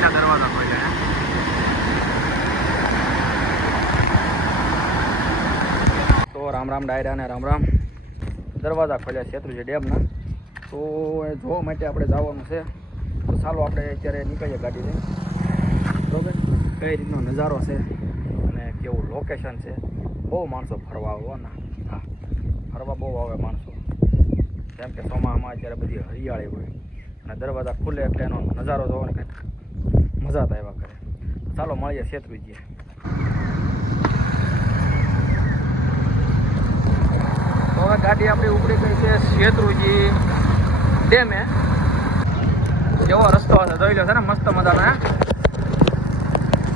કેટલા દરવાજા ખોલ્યા. તો રામ રામ ડાયરા ને રામ રામ. દરવાજા ખોલ્યા શેત્રુંજી ડેમના. તો એ જોવા માટે આપણે જવાનું છે. તો ચાલો આપણે અત્યારે નીકળીએ ગાડી લઈને. બરાબર, કઈ રીતનો નજારો છે અને કેવું લોકેશન છે. બહુ માણસો ફરવા આવવાના. હા, ફરવા બહુ આવે માણસો. જેમ કે ચોમાસામાં અત્યારે બધી હરિયાળી હોય અને દરવાજા ખુલે એટલે એનો નજારો જોવાનો કંઈક મજા જ આવ્યા કરે. ચાલો મળીએ શેત્રુંજી. તો હવે ગાડી આપણી ઉપડી ગઈ છે શેત્રુંજી ડેમે. કેવો રસ્તો હશે જોઈ લો છે ને, મસ્ત મજાનો.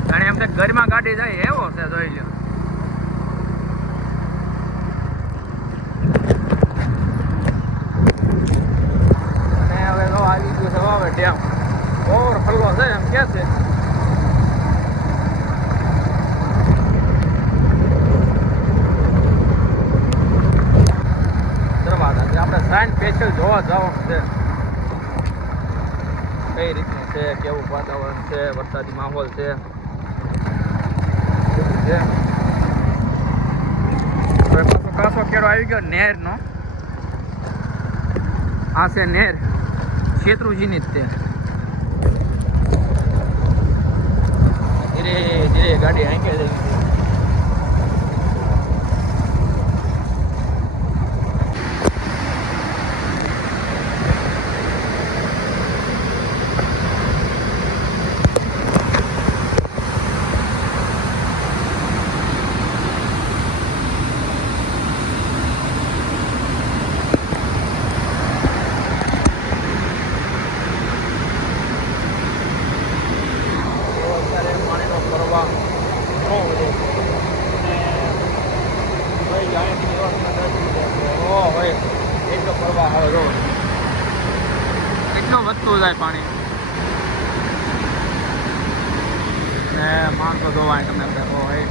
જાણે એમ કે ઘરમાં ગાડી જાય એવો છે, જોઈ લો. અને હવે તો આવી ગયું છે હવે ડેમ. ઓવર ફરવો છે એમ કે છે. દરવાજા આપણે સાઈન સ્પેશિયલ જોવા જવાનું છે. કઈ રીતનું છે, કેવું વાતાવરણ છે, વરસાદી માહોલ છે. કાસો કેળો આવી ગયો નહેરનો. આ છે નહેર શેત્રુંજીની જ તે. ધીરે ધીરે ગાડી હાંકે છે. કેટલું વધતું જાય પાણી ને માણસો જોવાય તમને હોય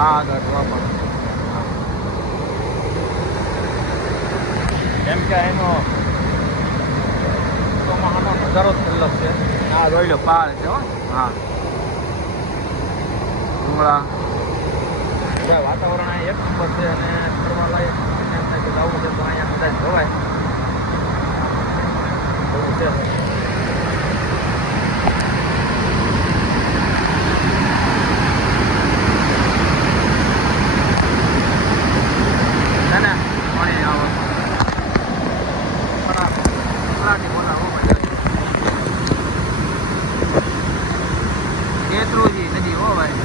આગળ જોવા પડે. કેમ કે એનો ચોમાસાનો નજારો જ અલગ છે. આ જોઈ લો પહાડ છે. હા, ડુંગળા વાતાવરણ એક નંબર છે અને ફરવા લાયક. એમ થાય કે જવું છે તો અહીંયા કદાચ જોવાય એવું છે. પાણી આવે શેત્રુંજી નદી હો ભાઈ.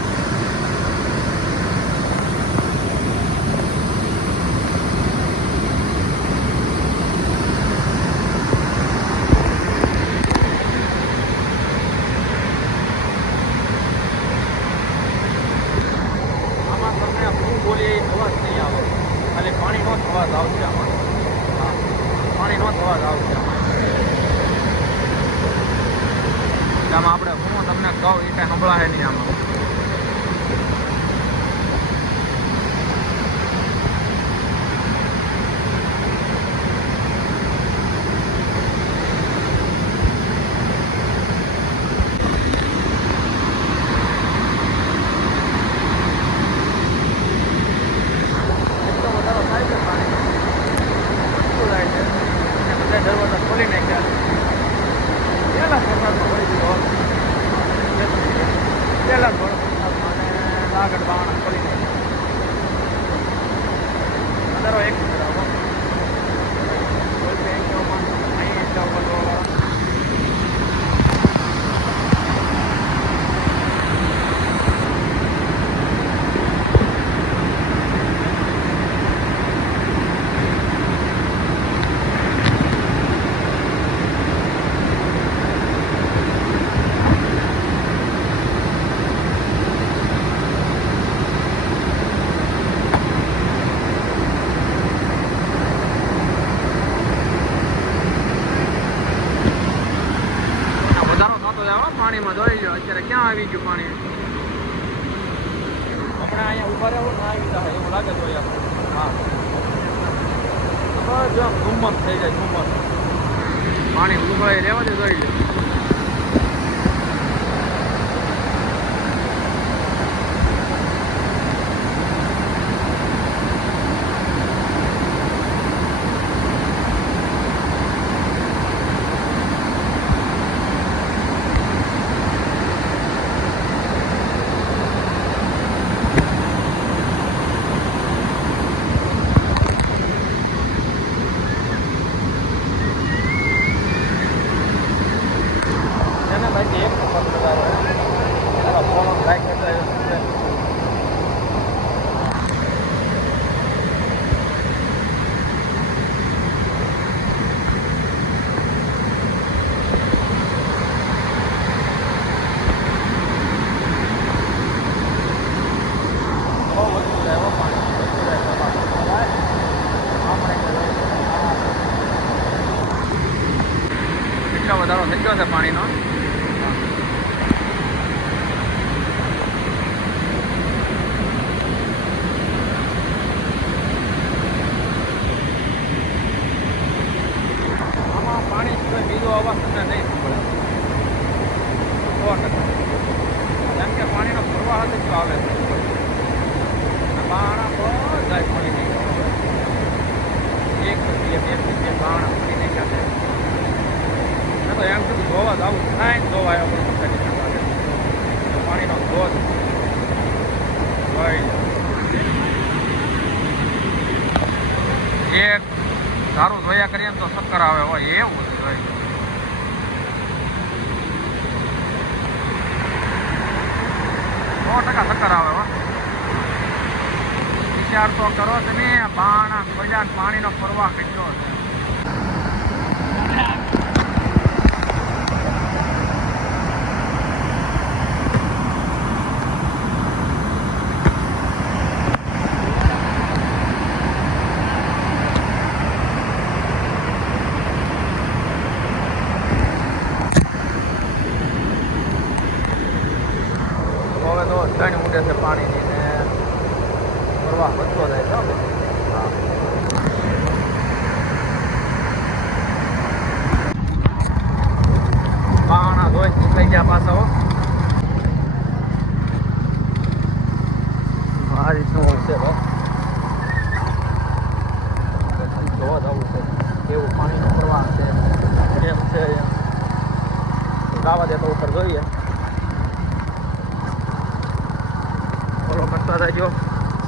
પાણીનો જ અવાજ આવશે આમાં. હા, પાણીનો જ અવાજ આવશે આમાં. આમાં આપણે હું તમને કહું એ કાંઈ સંભળાય નહીં આમાં. દરવાજા ખોલી નાખ્યા. પહેલા વરસાદમાં પડી ગયો. પહેલા વરસાદમાં અને આગળ બાવણા ખોલી નાખ્યા. નજારો એક નજર આવો. પાણીમાં જોઈ લો અત્યારે ક્યાં આવી ગયું પાણી. હમણાં અહીંયા ઉભા રહેવું ને આવી જાય એવું લાગે તો હા, જો ધુમ્મસ થઈ જાય. ધુમ્મસ પાણી ઉભા રહેવા દે જોઈ લો. ભાઈ એક નંબર નજારો છે ફોન લાઈક કરતા વધારો થઈ ગયો છે પાણીનો આમાં પાણી સિવાય બીજો અવાજ તમને નહીં સંભળાય 100%. કેમ કે પાણીનો પ્રવાહ જ જો આવે છે બાણા બધા પાણી નહીં એક બે બાણા પાણી નહીં જશે તો એમ સુધી જોવા જ આવું થાય જોવા આવ્યો પાણીનો ધોધ એક સારું જોયા કરીએ ને તો ચક્કર આવે હોય એવું બધું ભાઈ 100% ચક્કર આવે હો વિચાર તો કરો તમે બાણા બધા પાણીનો પ્રવાહ કેટલો છે ધણ ઉડે છે પાણીની ને પ્રવાહ વધતો જાય છે બાણા ધોઈ નીકળી ગયા પાછા આ રીતનું હોય છે જોવા જવું છે કેવું પાણીનો પ્રવાહ છે કેમ છે ગાવા દે તો ઉપર જોઈએ ફોલો કરતા રહેજો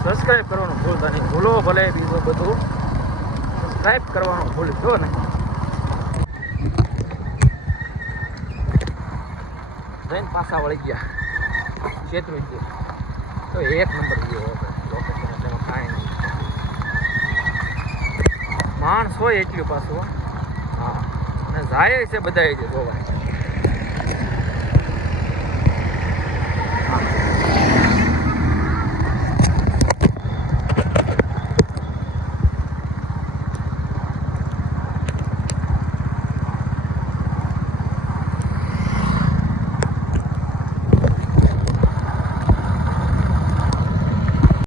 સબસ્ક્રાઈબ કરવાનું ભૂલતા નહીં ભૂલો ભલે બીજું બધું સબસ્ક્રાઈબ કરવાનું ભૂલશો નહીં જઈને પાછા વળી ગયા છેતરી તો એક નંબર ગયો લોકેશન એટલે કાંઈ નહીં માણસ હોય એટલું પાછું હા અને જાય છે બધા જોવાય